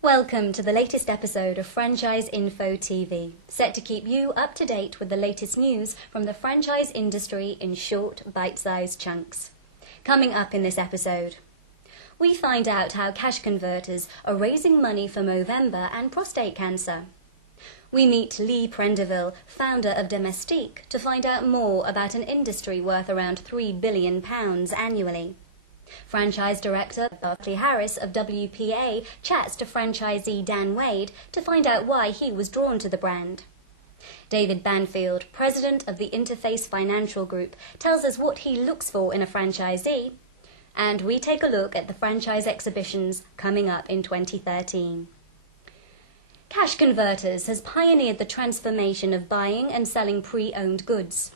Welcome to the latest episode of FranchiseInfoTV, set to keep you up to date with the latest news from the franchise industry in short, bite-sized chunks. Coming up in this episode, we find out how cash converters are raising money for Movember and prostate cancer. We meet Lee Prendeville, founder of Domestique, to find out more about an industry worth around £3 billion annually. Franchise Director Barclay Harris of WPA chats to franchisee Dan Wade to find out why he was drawn to the brand. David Banfield, President of the Interface Financial Group, tells us what he looks for in a franchisee. And we take a look at the Franchise Exhibitions coming up in 2013. Cash Converters has pioneered the transformation of buying and selling pre-owned goods.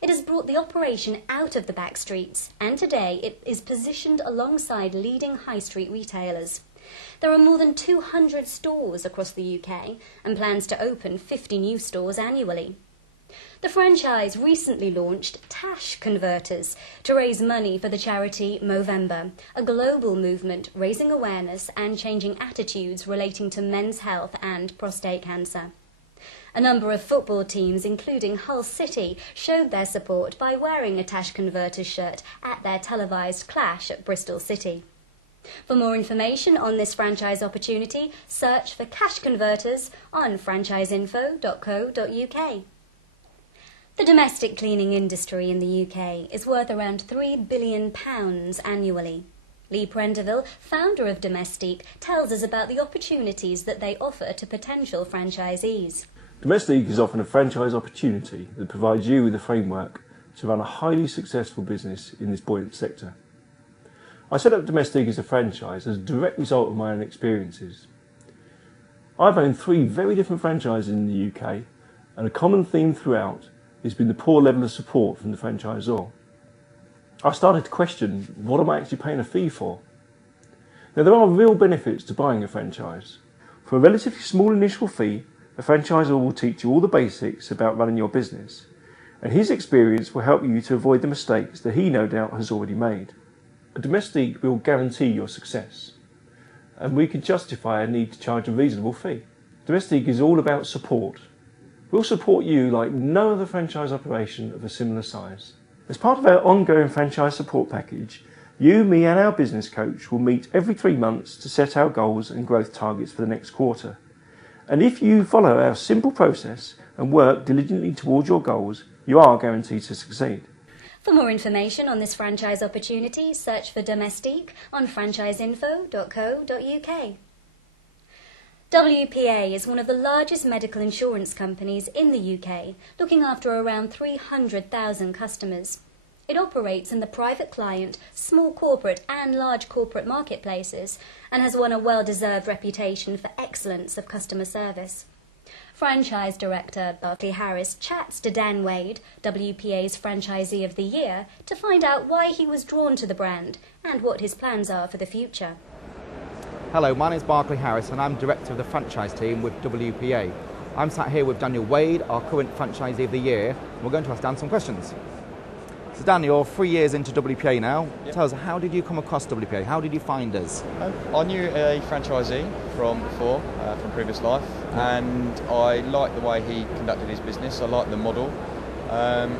It has brought the operation out of the back streets, and today it is positioned alongside leading high street retailers. There are more than 200 stores across the UK and plans to open 50 new stores annually. The franchise recently launched Cash Converters to raise money for the charity Movember, a global movement raising awareness and changing attitudes relating to men's health and prostate cancer. A number of football teams, including Hull City, showed their support by wearing a Cash Converters shirt at their televised clash at Bristol City. For more information on this franchise opportunity, search for Cash Converters on franchiseinfo.co.uk. The domestic cleaning industry in the UK is worth around £3 billion annually. Lee Prendeville, founder of Domestique, tells us about the opportunities that they offer to potential franchisees. Domestique is often a franchise opportunity that provides you with a framework to run a highly successful business in this buoyant sector. I set up Domestique as a franchise as a direct result of my own experiences. I've owned 3 very different franchises in the UK, and a common theme throughout has been the poor level of support from the franchisor. I started to question, what am I actually paying a fee for? Now, there are real benefits to buying a franchise. For a relatively small initial fee, a franchisor will teach you all the basics about running your business, and his experience will help you to avoid the mistakes that he no doubt has already made. A Domestique will guarantee your success, and we can justify a need to charge a reasonable fee. Domestique is all about support. We'll support you like no other franchise operation of a similar size. As part of our ongoing franchise support package, you, me and our business coach will meet every 3 months to set our goals and growth targets for the next quarter. And if you follow our simple process and work diligently towards your goals, you are guaranteed to succeed. For more information on this franchise opportunity, search for Domestique on franchiseinfo.co.uk. WPA is one of the largest medical insurance companies in the UK, looking after around 300,000 customers. It operates in the private client, small corporate and large corporate marketplaces and has won a well-deserved reputation for excellence of customer service. Franchise Director Barclay Harris chats to Dan Wade, WPA's Franchisee of the Year, to find out why he was drawn to the brand and what his plans are for the future. Hello, my name is Barclay Harris and I'm Director of the Franchise team with WPA. I'm sat here with Daniel Wade, our current Franchisee of the Year, and we're going to ask Dan some questions. So Dan, you're 3 years into WPA now. Yep. Tell us, how did you come across WPA? How did you find us? I knew a franchisee from before, from previous life, and I liked the way he conducted his business. I liked the model,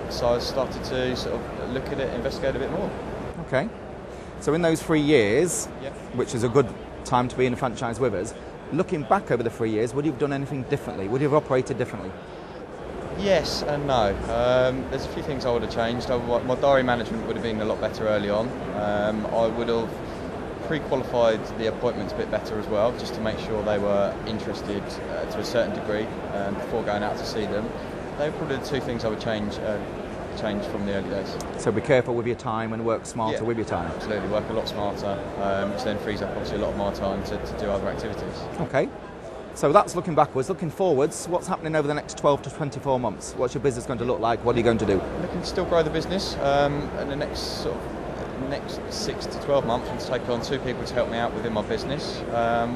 so I started to sort of look at it, investigate a bit more. Okay. So in those 3 years, Yep. which is a good time to be in a franchise with us, looking back over the 3 years, would you have done anything differently? Would you have operated differently? Yes and no. There's a few things I would have changed. My diary management would have been a lot better early on. I would have pre-qualified the appointments a bit better as well, just to make sure they were interested to a certain degree before going out to see them. They were probably the 2 things I would change from the early days. So be careful with your time and work smarter with your time. Absolutely, work a lot smarter, which then frees up obviously a lot of my time to do other activities. Okay. So that's looking backwards. Looking forwards, what's happening over the next 12 to 24 months? What's your business going to look like? What are you going to do? Looking to still grow the business. In the next 6 to 12 months, I'm to take on 2 people to help me out within my business.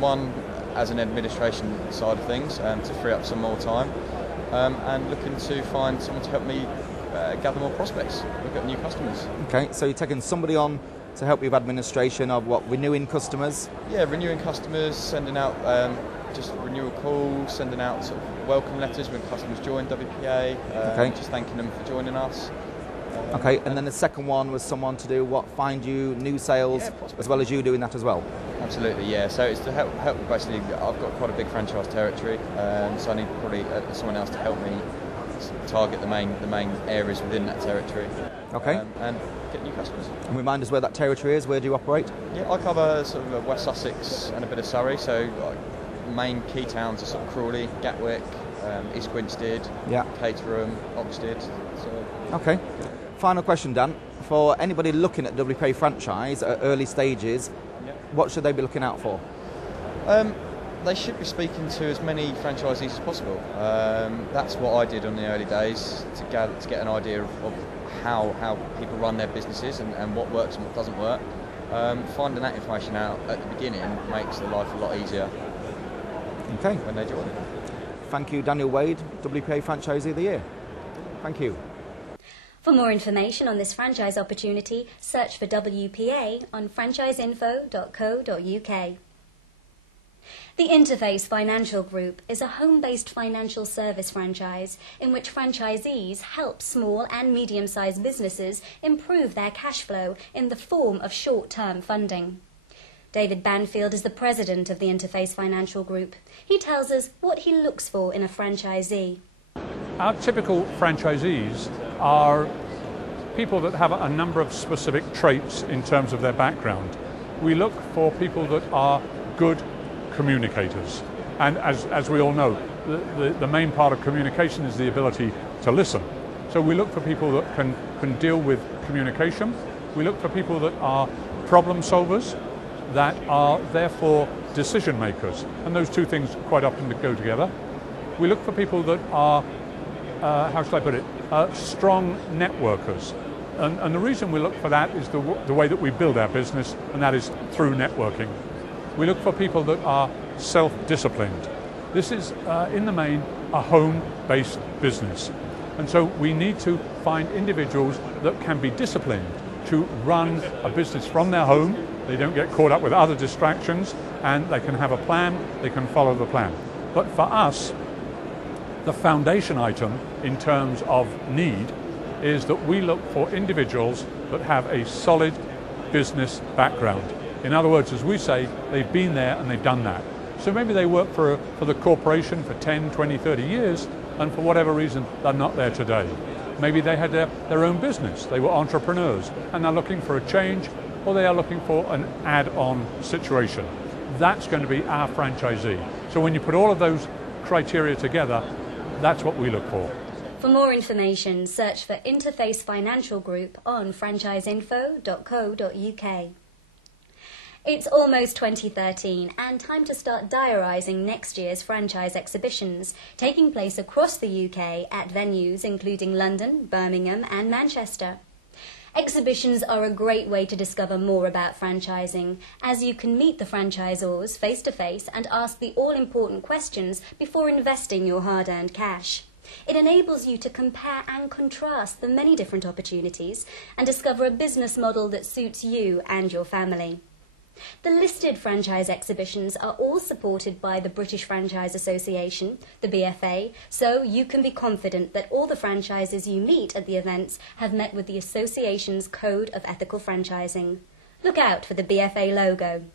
One as an administration side of things, to free up some more time, and looking to find someone to help me gather more prospects, look at new customers. Okay, so you're taking somebody on to help you with administration of what, renewing customers? Yeah, renewing customers, sending out just renewal calls, sending out sort of welcome letters when customers join WPA, just thanking them for joining us. Okay, and then the second one was someone to do what, find you new sales, as well as you doing that as well? Absolutely, yeah. So it's to help basically, I've got quite a big franchise territory, so I need probably someone else to help me target the main areas within that territory. Okay. And get new customers. And remind us where that territory is, where do you operate? Yeah, I cover sort of West Sussex and a bit of Surrey, so main key towns are sort of Crawley, Gatwick, East Grinstead, Caterham, Oxted. So. Okay. Final question, Dan. For anybody looking at WPA franchise at early stages, what should they be looking out for? They should be speaking to as many franchisees as possible. That's what I did on the early days to get an idea of how people run their businesses and what works and what doesn't work. Finding that information out at the beginning makes their life a lot easier. Okay. When they join. Thank you, Daniel Wade, WPA Franchisee of the Year. Thank you. For more information on this franchise opportunity, search for WPA on FranchiseInfo.co.uk. The Interface Financial Group is a home-based financial service franchise in which franchisees help small and medium-sized businesses improve their cash flow in the form of short-term funding. David Banfield is the president of the Interface Financial Group. He tells us what he looks for in a franchisee. Our typical franchisees are people that have a number of specific traits in terms of their background. We look for people that are good communicators, and as we all know, the main part of communication is the ability to listen. So we look for people that can deal with communication. We look for people that are problem solvers, that are therefore decision makers, and those two things quite often go together. We look for people that are how shall I put it, strong networkers. And the reason we look for that is the way that we build our business, and that is through networking. We look for people that are self-disciplined. This is, in the main, a home-based business. And so we need to find individuals that can be disciplined to run a business from their home. They don't get caught up with other distractions, and they can have a plan, they can follow the plan. But for us, the foundation item in terms of need is that we look for individuals that have a solid business background. In other words, as we say, they've been there and they've done that. So maybe they work for the corporation for 10, 20, 30 years, and for whatever reason, they're not there today. Maybe they had their own business, they were entrepreneurs, and they're looking for a change, or they are looking for an add-on situation. That's going to be our franchisee. So when you put all of those criteria together, that's what we look for. For more information, search for Interface Financial Group on franchiseinfo.co.uk. It's almost 2013 and time to start diarising next year's franchise exhibitions, taking place across the UK at venues including London, Birmingham and Manchester. Exhibitions are a great way to discover more about franchising, as you can meet the franchisors face to face and ask the all-important questions before investing your hard-earned cash. It enables you to compare and contrast the many different opportunities and discover a business model that suits you and your family. The listed franchise exhibitions are all supported by the British Franchise Association, the BFA, so you can be confident that all the franchises you meet at the events have met with the association's Code of Ethical Franchising. Look out for the BFA logo.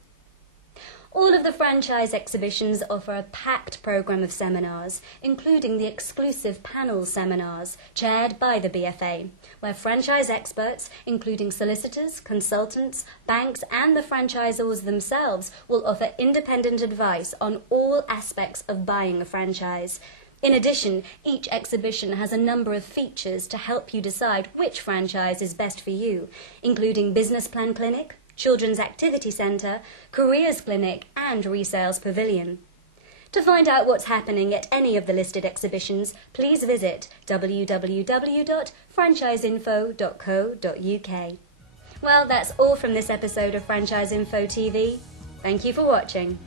All of the franchise exhibitions offer a packed programme of seminars, including the exclusive panel seminars chaired by the BFA, where franchise experts, including solicitors, consultants, banks and the franchisors themselves, will offer independent advice on all aspects of buying a franchise. In addition, each exhibition has a number of features to help you decide which franchise is best for you, including business plan clinic, Children's Activity Centre, Careers Clinic and Resales Pavilion. To find out what's happening at any of the listed exhibitions, please visit www.franchiseinfo.co.uk. Well, that's all from this episode of Franchise Info TV. Thank you for watching.